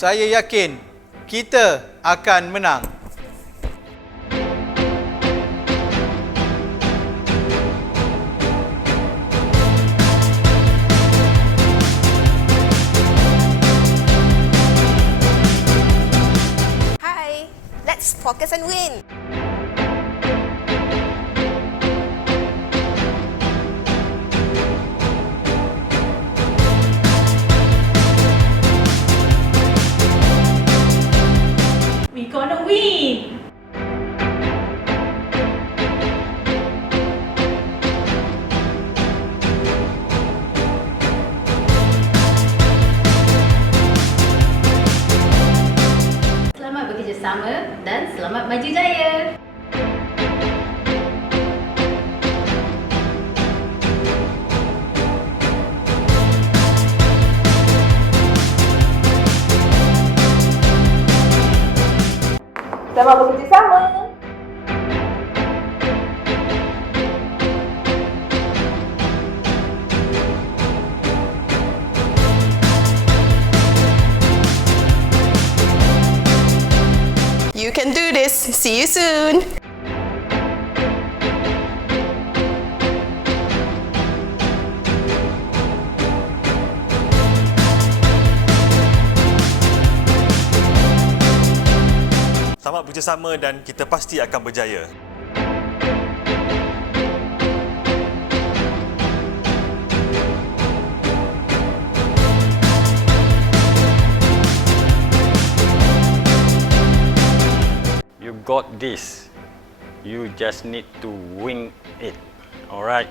Saya yakin kita akan menang. Hi, let's focus and win. We gonna win! Selamat bekerjasama dan selamat maju jaya! Selamat bekerjasama. You can do this. See you soon. Selamat bekerjasama dan kita pasti akan berjaya. You got this. You just need to win it. Alright?